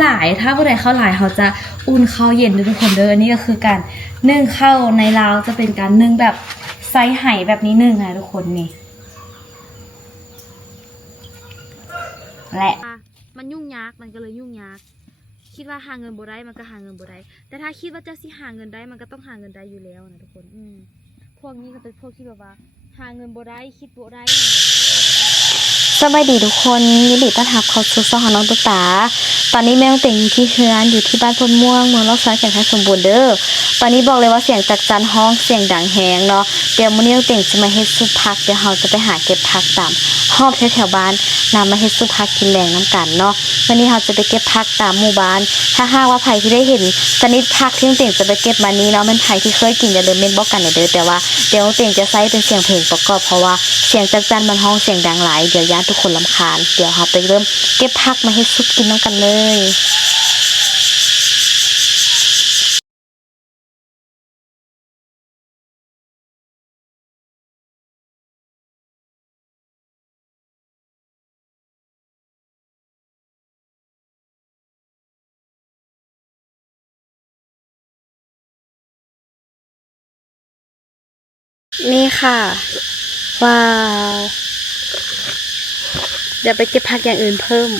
หลายถ้าผู้ใดเข้าหลายเขาจะอุ่นข้าวเย็นด้วยทุกคนเด้อนี่ก็คือการนึ่งข้าวในลาวจะเป็นการนึ่งแบบไซส์ไหแบบนี้นึ่งนะทุกคนนี่และมันยุ่งยากมันก็เลยยุ่งยากคิดว่าหาเงินบ่ได้มันก็หาเงินบ่ได้แต่ถ้าคิดว่าจะสิหาเงินได้มันก็ต้องหาเงินได้อยู่แล้วนะทุกคนพวกนี้ก็เป็นพวกที่แบบว่าหาเงินบ่ได้คิดบ่ได้สวัสดีทุกคนยินดีต้อนรับเข้าสู่ช่องของน้องตุ๊กตาตอนนี้แม่ต้องเต่งอยู่ที่เฮือนอยู่ที่บ้านพนม่วงเมืองลอกซ้ายแก่งไทยสมบูรณ์เด้อตอนนี้บอกเลยว่าเสียงจักจันห้องเสียงดังแฮงเนาะเดี๋ยวมื้อนี้ต้องเต่งจะมาเฮ็ดซุปผักเดี๋ยวเราจะไปหาเก็บผักตามหอบแถวๆบ้านนำมาเฮ็ดซุปผักกินแรงน้ำกันเนาะวันนี้เราจะไปเก็บผักตามหมู่บ้านถ้าหากว่าใครที่ได้เห็นชนิดผักที่ต้องเต่งจะไปเก็บมานี้เนาะมันใครที่เคยกินอย่าลืมเมนบอกกันเด้อแต่ว่าเดี๋ยวต้องเต่งจะใช้เป็นเสียงเพลงประกอบเพราะว่าเสียงจักจันมันห้องเสียงดังหลายเดี๋ยวญาติทุกคนรำคาญเดี๋ยวเราไปเริ่มเก็บผักมาให้ซุปกินน้ำกันเลยนี่ค่ะว้าวเดี๋ยวไปเก็บผักอย่างอื่นเพิ่ม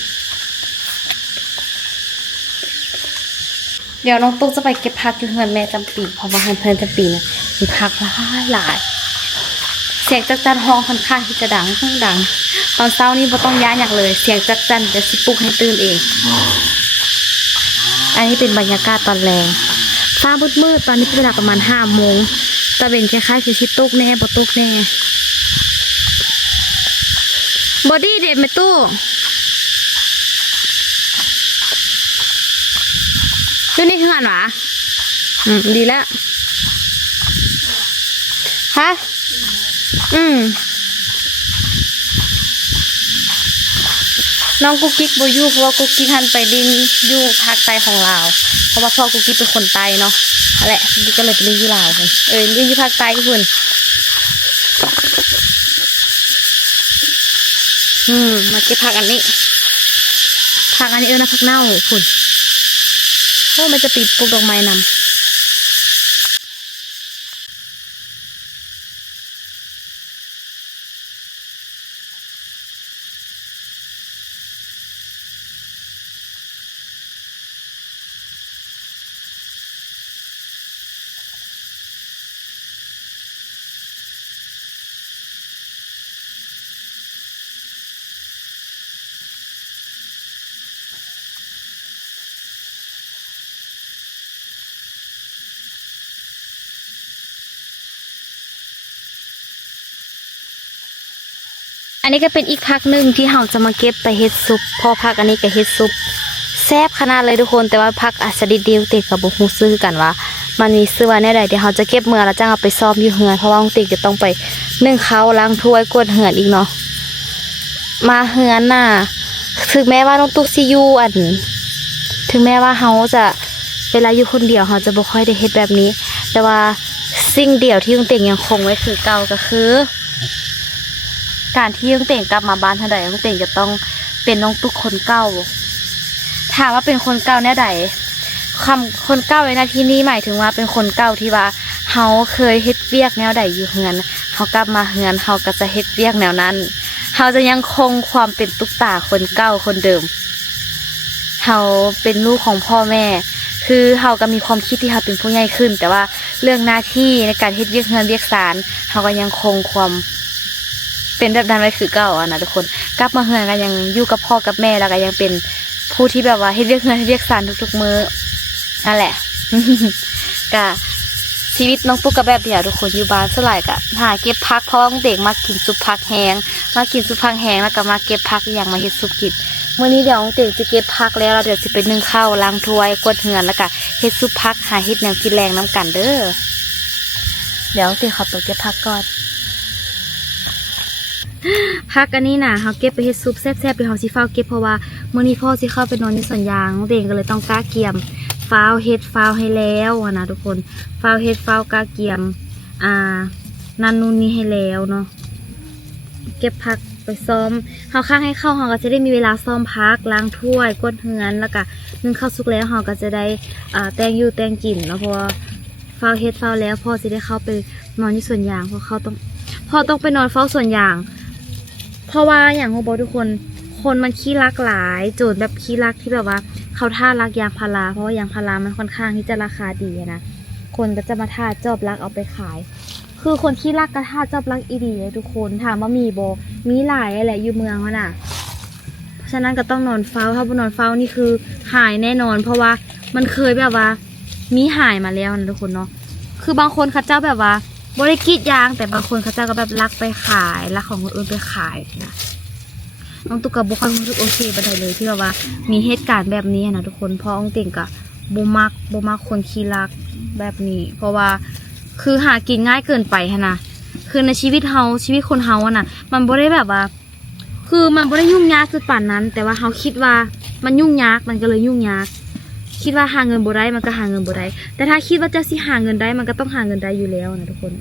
เดี๋ยวน้องตุ๊กจะไปเก็บผักอยู่เฮือนแม่จำปีเพราะว่าเฮือนจำปีนะมีผักหลายเสียงจักจันห้องค่อนข้างที่จะดังตอนเช้านี้บ่ต้องย้ายอย่างเลยเสียงจักจันจะสิปลุกให้ตื่นเองอันนี้เป็นบรรยากาศตอนแรงฟ้ามืดตอนนี้เป็นเวลาประมาณ5 โมงตะเวนคล้ายๆสิตกแน่บ่ตกแน่บอดี้เด็ดไหมตู้ดูนี่คือหันหวะดีแล้วฮะน้องกุ๊กกิ๊กโบยูเพราะว่ากุ๊กกิ๊กหันไปดินอยู่ภาคใต้ของลาวเพราะว่าพ่อกุ๊กกิ๊กเป็นคนใต้เนาะนั่นแหละกุ๊กกิ๊กก็เลยไปดินอยู่ลาวคนดินอยู่ภาคใต้ก็คุณมาเก็บผักอันนี้ผักอันนี้นะผักเน่าคุณเพราะมันจะปิดปลูกดอกไม้นำอันนี้ก็เป็นอีกผักหนึ่งที่เราจะมาเก็บไปเฮ็ดซุปพอผักอันนี้ก็เฮ็ดซุปแซ่บขนาดเลยทุกคนแต่ว่าผักอาจจะดิเดียวติดกับบุกฮู้ซื้อกันว่ามันมีซื้อว่าแน่ใดเดี๋ยวเราจะเก็บเมื่อเราจะเอาไปซ้อมอยู่เฮือนเพราะว่าติจะต้องไปนึ่งข้าวล้างถ้วยกวาดเฮือนอีกเนาะมาเฮือนน่ะถึงแม้ว่าน้องตุ๊กซิยูถึงแม้ว่าเขาจะเวลาอยู่คนเดียวเขาจะบ่ค่อยได้เฮ็ดแบบนี้แต่ว่าสิ่งเดียวที่ลุงเต่งยังคงไว้คือเก่าก็คือการที่ลุงเต่งกลับมาบ้านเท่าใดลุงเต่งจะต้องเป็นน้องตุ๊กคนเก่าถามว่าเป็นคนเก่าแน่ใดคำคนเก่าในที่นี้หมายถึงว่าเป็นคนเก่าที่ว่าเขาเคยเฮ็ดเวียกแนวใดอยู่เฮือนเขากลับมาเฮือนเขาก็จะเฮ็ดเวียกแนวนั้นเขาจะยังคงความเป็นตุ๊กตาคนเก่าคนเดิมเขาเป็นลูกของพ่อแม่คือเขาก็มีความคิดที่เขาเป็นผู้ใหญ่ขึ้นแต่ว่าเรื่องหน้าที่ในการเฮ็ดเวียกเฮือนเวียกศาลเขาก็ยังคงความเป็นแบบนั้นไว้คือเก่านะทุกคนกลับมาเฮือนกันยังอยู่กับพ่อกับแม่แล้วก็ยังเป็นผู้ที่แบบว่าเฮ็ดเวียกเฮือนเฮ็ดเวียกศาลทุกๆมื้อนั่นแหละ ก็ชีวิตน้องตุ๊กกับแบบเดียวทุกคนอยู่บ้านสลายกะหาเก็บผักเพราะว่าเด็กมากินซุปผักแห้งแล้วก็มาเก็บผักอย่างมาเฮ็ดซุปกินมื้อนี้เดี๋ยวน้องเด็กจะเก็บผักแล้วเดี๋ยวจะไปนึ่งข้าวล้างถ้วยกวาดเฮือนแล้วก็เฮ็ดซุปผักหาเฮ็ดแนวกินแรงน้ำกันเด้อเดี๋ยวเด็กขอตัวเก็บผักก่อนผักอันนี้นะเขาเก็บไปเฮ็ดซุปแซ่บๆไปเขาสิเฝ้าเก็บเพราะว่ามื้อนี้พ่อสิเข้าไปนอนในสวนยางน้องเด็กก็เลยต้องกล้าเกี่ยมฟ้าวเฮ็ดฟ้าวให้แล้วนะทุกคนฟ้าวเฮ็ดฟ้าวกาเกียมนั่นนู่นนี่ให้แล้วเนาะเก็บผักไป ไปซ้อมเฮาข้างให้เข้าเฮาก็จะได้มีเวลาซ้อมพักล้างถ้วยกวาดเฮือนแล้วก็นึ่งข้าวสุกแล้วเฮาก็จะได้แต่งอยู่แต่งกินเนาะเพราะว่าเฝ้าเฮ็ดเฝ้าแล้วพ่อสิได้เข้าไปนอนที่สวนยางเพราะพ่อต้องไปนอนเฝ้าสวนยางเพราะว่าอย่างของบ่ทุกคนมันขี้รักหลายโจรแบบขี้รักที่แบบว่าเขาท่ารักยางพาราเพราะว่ายางพารามันค่อนข้างที่จะราคาดีนะคนก็จะมาท่าจอบรักเอาไปขายคือคนขี้รักก็ท่าจอบรักอีดีเลยทุกคนถามว่ามีบ่มีหลายแหละอยู่เมืองวะน่ะเพราะฉะนั้นก็ต้องนอนเฝ้าถ้าบ่นอนเฝ้านี่คือหายแน่นอนเพราะว่ามันเคยแบบว่ามีหายมาแล้วนะทุกคนเนาะคือบางคนเขาเจ้าแบบว่าบริกิจยางแต่บางคนเขาเจ้าก็แบบลักไปขายลักของคนอื่นไปขายนะน้องตุ๊กกับบุคคลรู้สึกโอเคบันไดเลยที่แบบว่ามีเหตุการณ์แบบนี้นะทุกคนเพราะองเต่งกับบุมักคนขี้ลักแบบนี้เพราะว่าคือหากินง่ายเกินไปนะคือในชีวิตคนเฮาอะนะมันบ่ได้แบบว่าคือมันบ่ได้ยุ่งยากสุดป่านนั้น แต่ว่าเฮาคิดว่ามันยุ่งยากมันก็เลยยุ่งยากคิดว่าหาเงินบ่ได้มันก็หาเงินบ่ได้แต่ถ้าคิดว่าจะสิหาเงินได้มันก็ต้องหาเงินได้อยู่แล้วนะทุกคน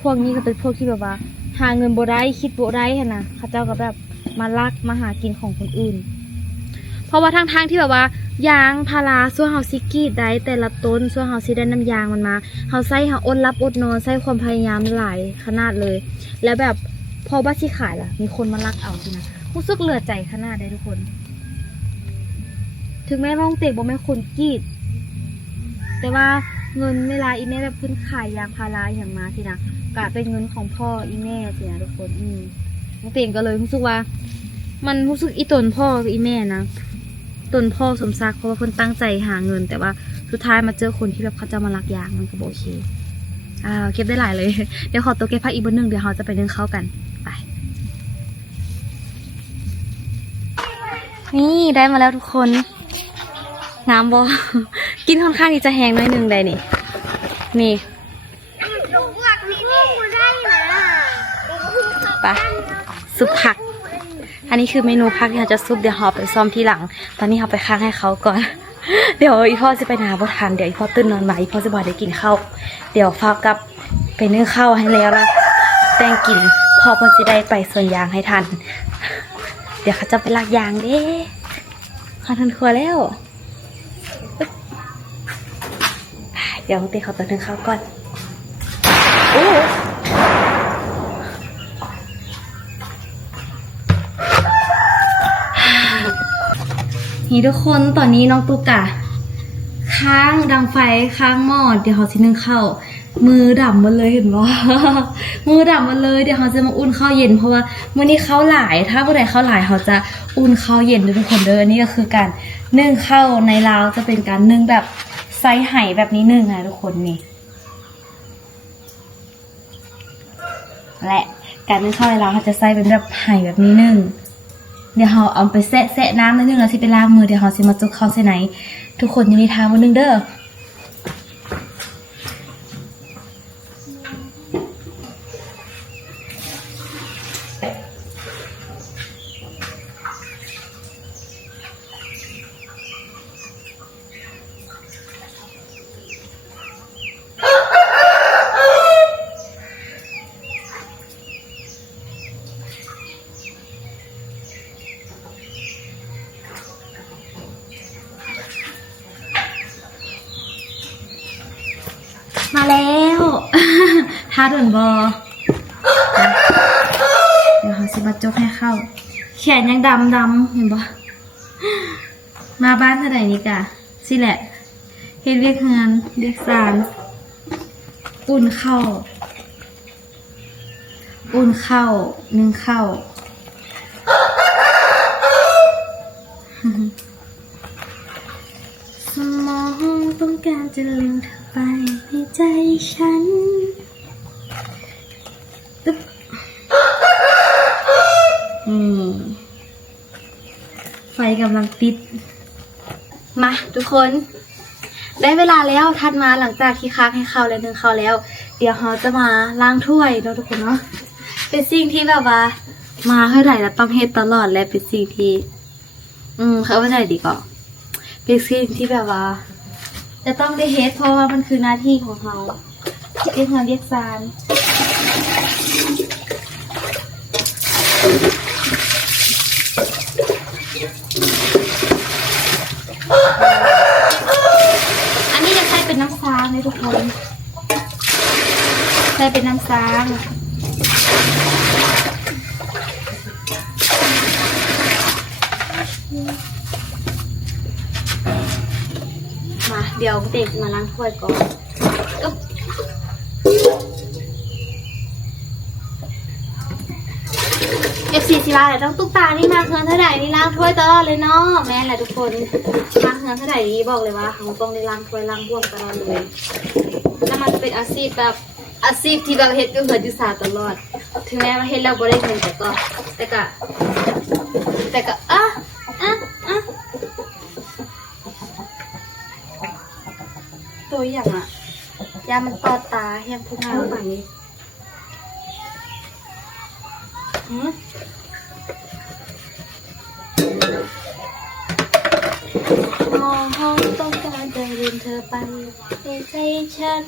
พวกนี้ก็เป็นพวกที่แบบว่าหาเงินบ่ได้คิดบ่ได้นะเขาเจ้าก็แบบมาลักมาหากินของคนอื่นเพราะว่าทางที่แบบว่ายางพาราส่วนเฮาสิกรีดได้แต่ละต้นส่วนเฮาสิได้น้ำยางมันมาเฮาใส่เฮาอดรับอดนอนใส่ความพยายามหลายขนาดเลยแล้วแบบพอบ้าสิขายล่ะมีคนมาลักเอาสินะรู้สึกเหลือใจขนาดได้ทุกคนถึงแม้ว่าองเตะบ่แม่นคนกรีดแต่ว่าเงินเวลาอีแม่แบบเพิ่นขายยางพาราอย่างมาสินะก็เป็นเงินของพ่ออีแม่สินะทุกคนองเตะก็เลยรู้สึกว่ามันรู้สึกอีตนพ่อกับอีแม่นะตนพ่อสมศักดิ์เพราะว่าคนตั้งใจหาเงินแต่ว่าสุดท้ายมาเจอคนที่แบบเขาจะมาลักยางมันก็โอเคเก็บได้หลายเลยเดี๋ยวขอตัวเก็บผักอีกบนหนึ่งเดี๋ยวเราจะไปนึ่งข้าวกันไปนี่ได้มาแล้วทุกคนน้ำบอ กินค่อนข้างที่จะแห้งน้อยหนึ่งได้นี่ไปซุปผักอันนี้คือเมนูผักที่เราจะซุปเดี๋ยวเราไปซ้อมที่หลังตอนนี้เราไปค้างให้เขาก่อน เดี๋ยวอีพ่อจะไปหาบ่ทันเดี๋ยวอีพ่อตื่นนอนมาอีพ่อจะบอกได้กินข้าวเดี๋ยวฟ้ากลับไปนึ่งข้าวให้แล้วละแต่งกินพ่อเพิ่นจะได้ไปสวนยางให้ทันเดี๋ยวเขาจะไปลากยางเด้เขาทันครัวแล้วเดี๋ยวเต้เขาไปนึ่งข้าวก่อนโอ้นี่ทุกคนตอนนี้น้องตุ๊กอะค้างดังไฟค้างหม้อเดี๋ยวเขาจะนึ่งข้าวมือดำหมดเลยเห็นบ่ มือดำหมดเลยเดี๋ยวเขาจะมาอุ่นข้าวเย็นเพราะว่ามื้อนี้ข้าวหลายถ้าเมื่อใดข้าวหลายเขาจะอุ่นข้าวเย็นด้วยทุกคนเด้อนี่ก็คือการนึ่งข้าวในลาวจะเป็นการนึ่งแบบไซส์ไหแบบนี้นึ่งนะทุกคนนี่และการนึ่งข้าวในลาวเขาจะใส่เป็นแบบไหแบบนี้นึ่งเดี๋ยวเราเอาไปแซะน้ำนิดนึงแล้วสิไปล้างมือเดี๋ยวเราสิมาจุกข้าวใส่ไหนทุกคนอยู่ในทางวันนึงเด้อมาแล้ว ท้าด่วนบอเดี๋ยวเขาสิมาจกให้เข้าแขนยังดำเห็นบอมาบ้านเท่าไหร่นี่กะสิแหละเฮ็ดเรียกงานเรียกสารอุ่นข้าวนึ่งข้าวสมองต้องการจะลืมเธอไปในใจฉันตึ๊บไฟกำลังติดมาทุกคนได้เวลาแล้วทัดมาหลังจากที่ค้างให้ข้าวและนึ่งข้าวแล้วเดี๋ยวเราจะมาล้างถ้วยเนาะทุกคนเนาะเป็นสิ่งที่แบบว่ามาเท่าไหร่แล้วต้องเฮ็ดตลอดและเป็นสิ่งที่เขาว่าไหนดีก่อนเป็นสิ่งที่แบบว่าจะต้องได้เฮ็ดเพราะว่ามันคือหน้าที่ของเราเรียกงานเรียกซาน อันนี้จะใช้เป็นน้ำซางเลยทุกคนใช้เป็นน้ำซางมาเดี๋ยวเด็กมาล้างถ้วยก่อนอึ๊บF4สิว่าแต่ต้องตุ๊กตานี่มาเฮือนเท่าไหร่นี่ล้างถ้วยตลอดเลยเนาะแม่แหละทุกคนมาเฮือนเท่าไหร่นี่บอกเลยว่าเขาต้องได้ล้างถ้วยล้างบ้วงตลอดเลยแล้วมันเป็นอาชีพแบบอาชีพที่แบบเฮ็ดอยู่เฮือนอยู่ศาตลอดถึงแม้ว่าเฮ็ดแล้วบ่ได้เงินแต่ก็ตัวอย่างอ่ะยามันตอดตาแห้งพุ่งงานแบบนี้มองห้องต้องการจะลืมเธอไปในใจฉัน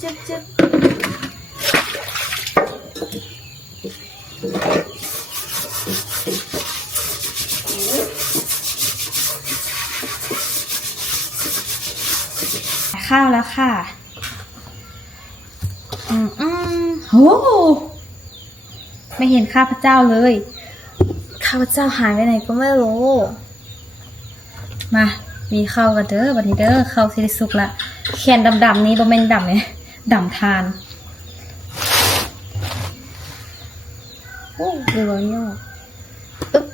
จึ๊บข้าวแล้วค่ะโหไม่เห็นข้าพเจ้าเลยข้าพเจ้าหายไปไหนก็ไม่รู้มามีข้าวกันเด้อวันนี้เด้อข้าวสิสุกละแขนดำๆนี้บ่แม่นดำเนี่ยดำทานโอ้ดูร้อนย่ออึ๊บ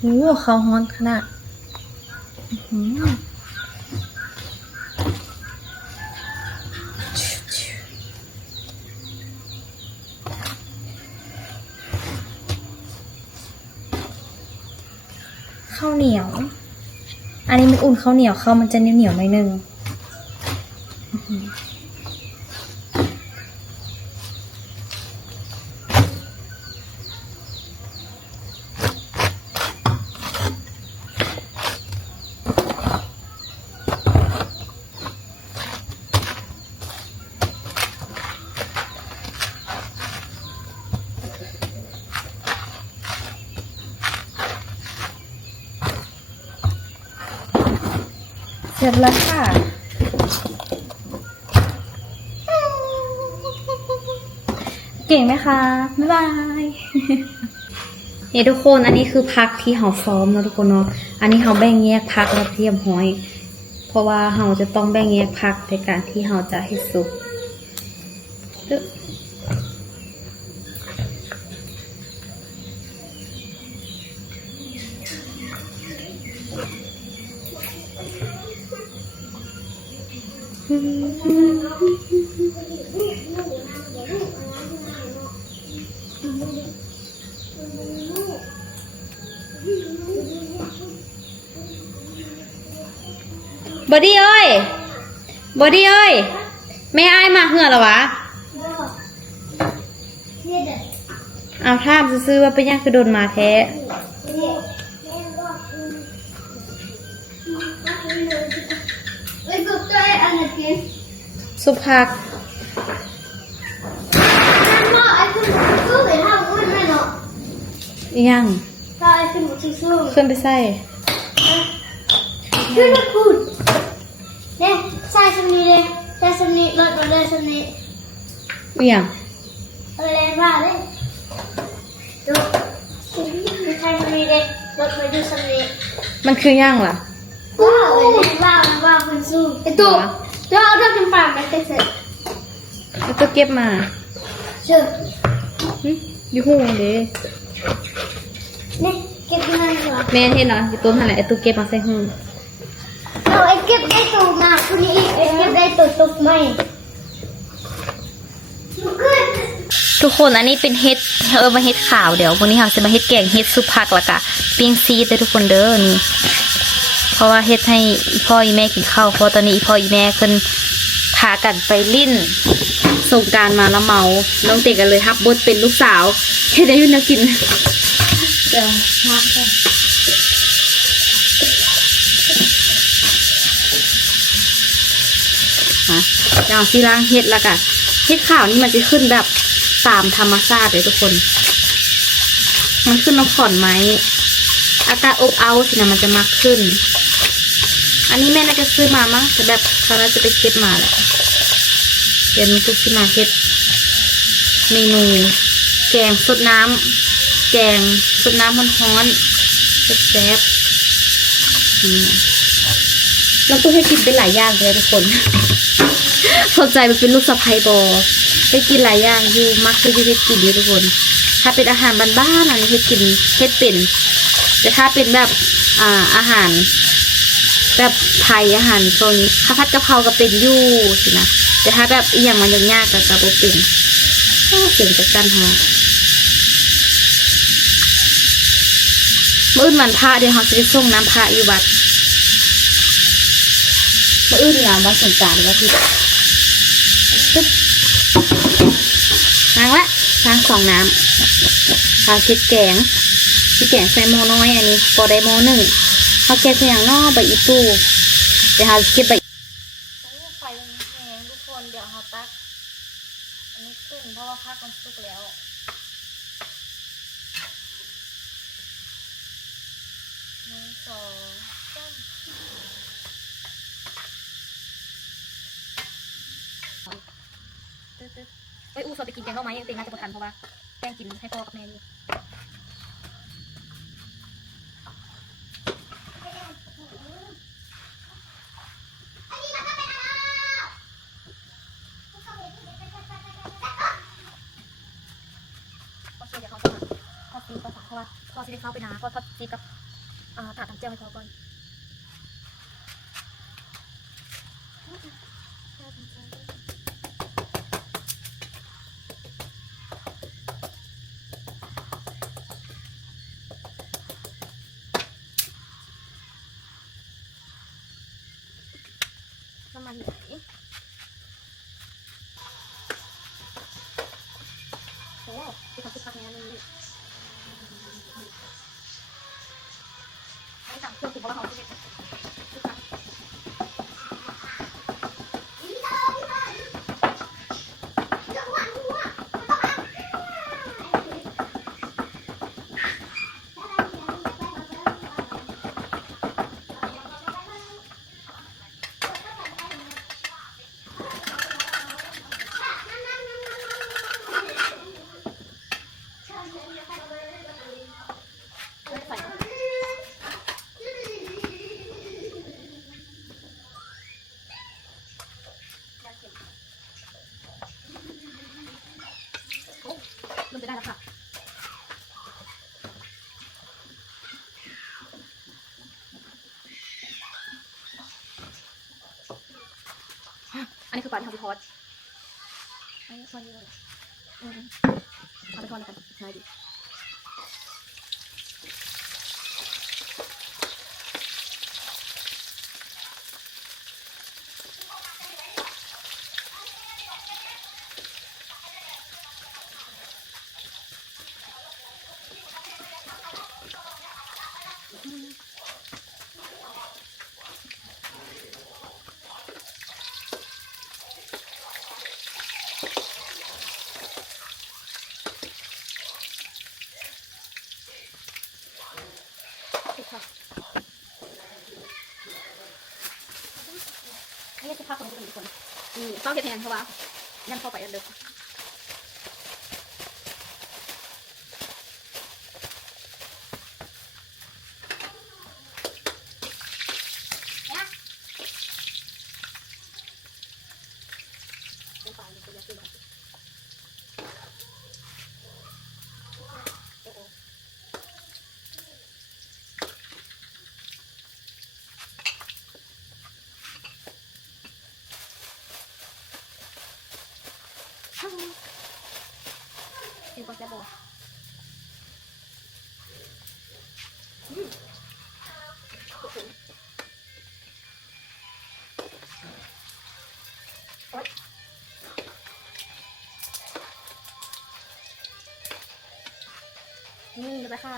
โอ้ข้าวฮ้อนขนาดข้าวเหนียวอันนี้มันอุ่นข้าวเหนียวข้าวมันจะเหนียวหน่อยนึงเสร็จแล้วค่ะเก่งไหมคะบ๊ายบายเฮ้ทุกคนอันนี้คือพักที่เราซ้อมนะทุกคนเนาะอันนี้เราแบ่งแยกพักแล้วเตรียมห้อยเพราะว่าเราจะต้องแบ่งแยกพักในการที่เราจะให้สุกบอดี้เอ้ยบอดี้เอ้ยแม่อ้ายมาเหื่อหรอวะเอาท่ามซื้อว่าเป็นยังคือโดนมาแท้สุภักยังขึ้นไปใส่ช่วยพูดเนี่ยใส่สำนีเลยใส่สำนีรถมาเลยสำนี ยัง อะไรบ้างเลยดูใส่สำนีเลยรถมาดูสำนี มันคือยังล่ะว้าวเลยว้าวคนสู้ไอตัวเราเอาเรื่องปากไปเสร็จ ไอ้ตัวเก็บมา เชื่อ อยู่หูเด้ เนี่ยเก็บเงินเหรอ แม่เห็นเนาะอยู่ต้นนั่นแหละไอ้ตัวเก็บมาใส่หู เราไอ้เก็บได้ตัวมาคนนี้อีกไอ้เก็บได้ตัวตกไม่ ทุกคนอันนี้เป็นเฮ็ดมาเฮ็ดขาวเดี๋ยววันนี้เราจะมาเฮ็ดแกงเฮ็ดซุปผักละกะปิ้งซีดเลยทุกคนเด้อนี่เพราะว่าเฮ็ดให้อีพ่ออีแม่กินข้าวเพราะตอนนี้อีพ่ออีแม่เพิ่นพากันไปลิ้นสงกรานต์มาแล้วเมาน้องเตกันเลยฮับบทเป็นลูกสาวเฮ็ดได้อยู่แนวกิน เดี๋ยวล้างกัน อย่างที่ล้างเห็ดแล้วก็เห็ดขาวนี่มันจะขึ้นแบบตามธรรมชาติเลยทุกคน มันขึ้นน้ำขอนไม้อากาศอบอ้าวสินะมันจะมากขึ้น อันนี้แม่น่าจะซื้อมามั้งแต่แบบตอนนั้นจะไปเก็บมาแหละเดี๋ยวมันจะขึ้นมาเห็ดเมนูแกงสดน้ำแกงสดน้ำร้อนๆแซ่บๆเราต้องให้กินเป็นหลายอย่างเลยทุกคน สนใจมันเป็นลูกสะใภ้บอได้กินหลายอย่างอยู่มักคือจะได้กินอยู่ทุกคน ถ้าเป็นอาหารบ้านๆอันนี้ให้กินเฮ็ดเป็นแต่ถ้าเป็นแบบอาหารแบบไทยอาหารพวกนี้ข้าวผัดกะเพราก็เป็นอยู่สินะแต่ถ้าแบบอีหยังมันยากๆก็บ่เป็นเสียงจากกันฮะมื้ออื่นวันพระเดี๋ยวเราจะไปส่งน้ำพระอยู่วัดมื้ออื่นงานวันสงกรานต์ว่าที่ล้างละล้าง2 น้ำข้าวเช็ดแกงที่แกงใส่หม้อน้อยอันนี้พอได้หม้อ1เขาแกงใส่อย่างนอกใบอีตู้เดี๋ยวเราเก็บใบไฟแห้งทุกคนเดี๋ยวเราตักอันนี้ขึ้นเพราะว่าผักมันสุกแล้ว1 2 3เอ้ยอู้สดไปกินแกงข้าวไหมเต็งน่าจะประทันเพราะว่าแกงกินให้พ่อกับแม่อยู่พอเชียร์เดี๋ยวเขาจะทอดซีก่อนเพราะว่าพอซีได้เข้าไปนะพอทอดซีกับถาดน้ำเจียวให้พอก่อนน้ำมันไหลโอ้ที่เขาพักนี้นี่ไม่สั่งเครื่องปรุงเพราะว่าเขาไม่ได้เริ่มจะได้แล้วค่ะอันนี้คือปลาที่ทำไปทอดอันนี้ทอดนี่เลยเอาไปทอดแล้วกันง่ายดีนี่คือภาพของทุกคนนี่ต้องเก็บแทนเพราะว่ายันเข้าไปอันเดิมเป็นคนแซ่บบ่นี่เลยค่ะ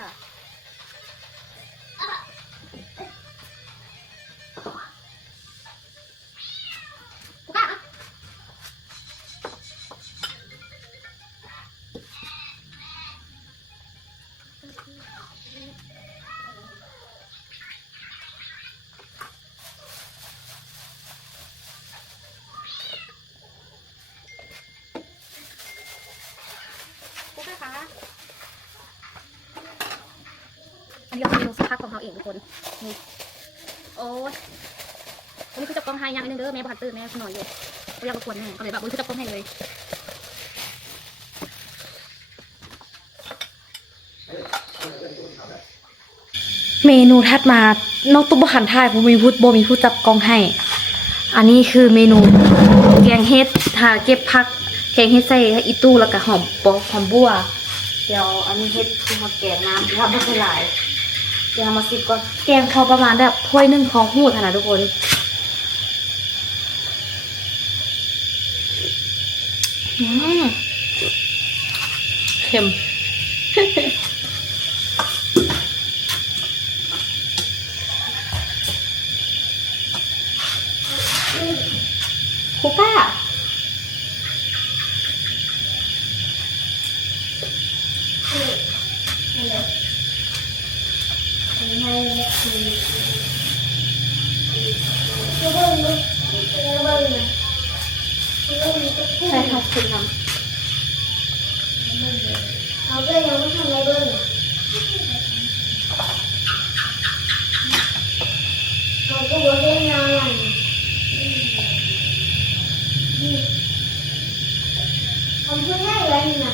พักของเขาเองทุกคนนี่โอ้ยอันนี้คือจับกล้องให้ยังนิดนึงเด้อแม่บัตรตื่นแม่หน่อยอยู่ก็ยังรบกวนแม่ก็เลยแบบคือจับกล้องให้เลยเมนูถัดมาน้องตุ๊บหันท่ายบ่มีผู้จับกล้องให้อันนี้คือเมนูแกงเฮ็ดถ้าเก็บผักแกงเฮ็ดใส่อีตู้แล้วก็หอมปอหอมบัวเดี๋ยวอันนี้เฮ็ดคือมาแกงน้ำทำไม่ค่อยหลายเดี๋ยวมาสิบก่อนแกงพอประมาณแบบถ้วยหนึงพอหูดนะทุกคนเค็ม คูป้าใช่ค่ะคุณทำ เขาก็ยังไม่ทำอะไรเบิ้งเขาก็บอกให้นอนทำเพื่อให้อะไรนะ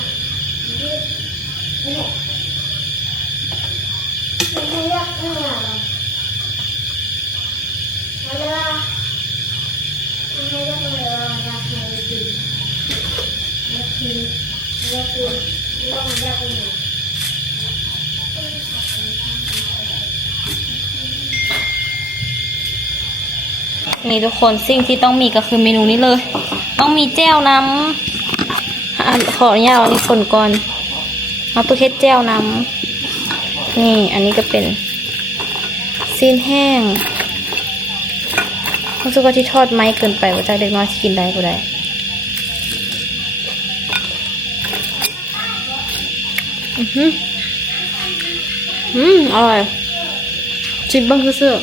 เนี่ยไม่ยากไม่ยากเอาเลยว่าไม่ยากเลยอยากให้กินอยากกินอยากกินว่ามันยากเลย นี่ทุกคนสิ่งที่ต้องมีก็คือเมนูนี้เลย ต้องมีแจ่วน้ำขออนุญาตเอาอันนี้คนก่อนเอาตู้เฮ็ดแจ่วน้ำนี่อันนี้ก็เป็นซีนแห้งรู้สึกว่าที่ทอดไม้เกินไปว่าจะเด็กน้อยกินได้ก็ได้อร่อยชิมบ้างซื่อ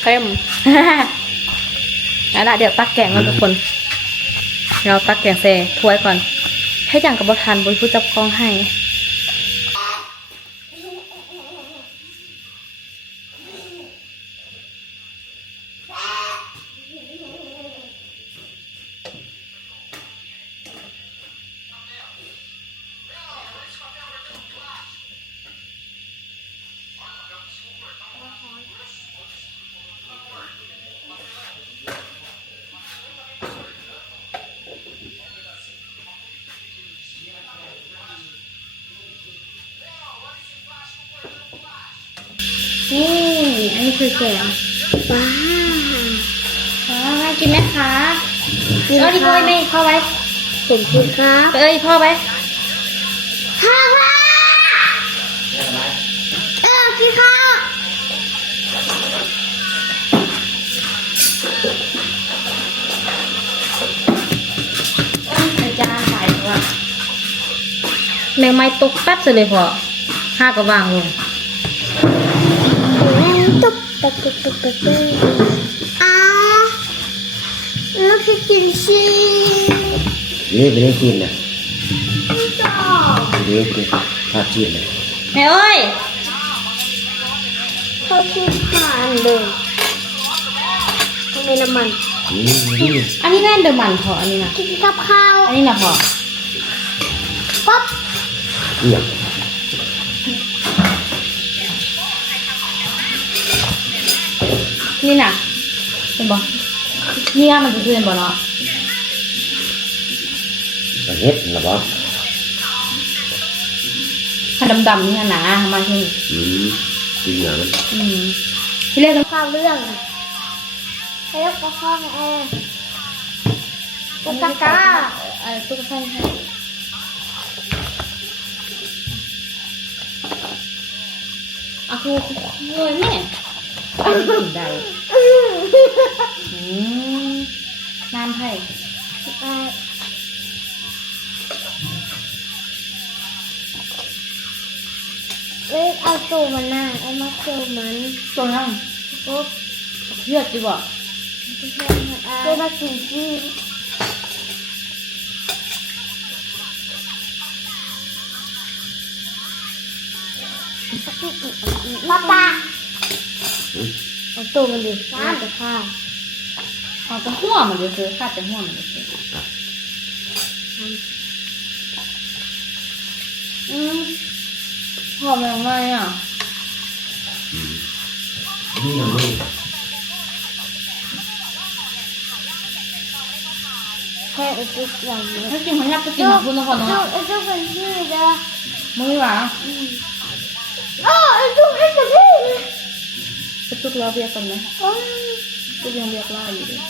เค็ม เอาล่ะเดี๋ยวตักแกงก่อนทุกคน เราตักแกงใส่ถ้วยก่อน ให้จังกับบทานบนผู้จับกล้องให้นี่อันนี้คือแกง ว้า ให้กินไหมคะเอาดิพ่อไม่พ่อไว้ ขอบคุณครับ เอ้ยพ่อไว้ ข้าวกินข้าว ไอ้จานใส่ว่ะแมงไม้ตกแป๊บเลยพอห้ากระวางลง ตุ๊บตุ๊บตุ๊บตุ๊บตุ๊บอ้าวแล้วก็กินสิ นี่ไม่ได้กินนะ ไม่ชอบ ไม่ได้กินทอดจีนเลย แม่เอ้ย เขากินผ่านเลยทำไมน้ำมัน อันนี้แม่นเดอร์มันพออันนี้นะ กินกับข้าว อันนี้นะพอ ป๊อป เอี่ยม นี่น่ะเป็นบ่นี่ค่ะมันจะเป็นบ่เนาะ เฮ็ดนะบอส ถ้าดำๆนี่หนามาที่ กินอย่างนั้น ที่เรียก ข้าวเรื่องใครยกกับข้าวแอร์ตุ๊กตา ตุ๊กตาให้อ่ะคือโวยแม่อันนี้กินได้น้ำไผ่ เอาตัวมันน่ะเอามาตัวมัน ตัวนั่ง ปุ๊บ เลือดดีบ่ ตัวมากินที่ ป้า เอาตัวมันดิมันจะฆ่าเอาแต่หัวมันเดี๋ยวซื้อฆ่าแต่หัวมันเดี๋ยวซื้อหอมยังไงอ่ะ นี่อย่างนี้ แค่อุจุอย่างนี้ ถ้ากินมันยับจะกินของคุณทุกคนเนาะ อุจุเป็นชื่อเด้อ มึงไม่หวา อุจุเป็นชื่อ จะตุกแล้วเบียร์กันไหม โอ้ย ตุกยังเบียร์ล่าอยู่ดิ อ